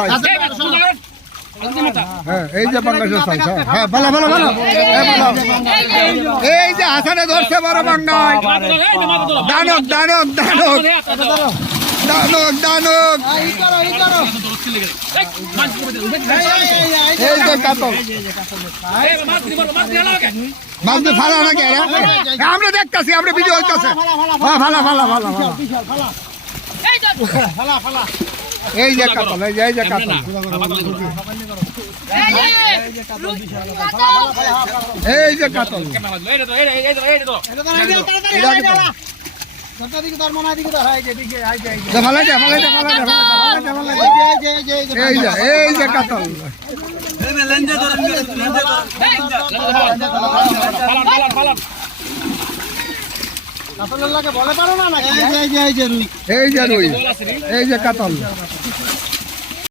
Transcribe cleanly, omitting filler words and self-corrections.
size হ্যাঁ এই যে পাঙ্গাসের সাইজ হ্যাঁ ভালো ভালো ভালো এই যে হাসানে ধরছে বড় পাঙ্গাস দানক দানক দানক দানক দানক এই যে কাতল মাছ দিয়ে ফালা নাকি আমরা দেখতেছি আমরা ভিডিও হইতেছে হ্যাঁ ফালা ফালা ফালা ফালা এই যে কাতল এই যে কাতল এই যে কাতল এই যে কাতল এই যে রুই এই যে কাতল